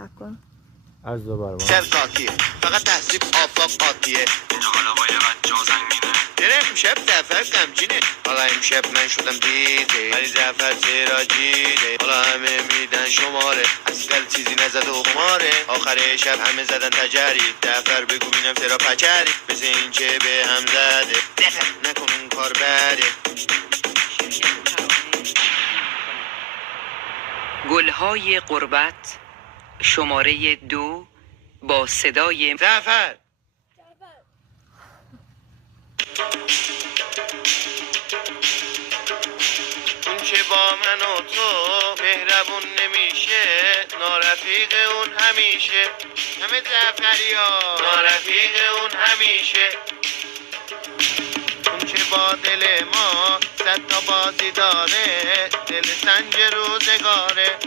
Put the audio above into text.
سب کن. از دو برمان سرقاتیه فقط تحصیب آفاق آتیه اینجا حالا با یه بچه ها زنگینه دره امشب زفر غمگینه حالا امشب من شدم دیده ولی زفر چرا جیده حالا همه میدن شماره اصل چیزی نزد و خماره آخر شب همه زدن تجری زفر بگو بینم چرا پچری مثل این که به هم زده زفر نکن اون کار بده. گلهای غربت شماره 2 با صدای زفر اون که با من و تو مهربون نمیشه نارفیق اون همیشه همه زفری ها نارفیق اون همیشه اون که با دل ما 100 تا بازی داره دل سنج روزگاره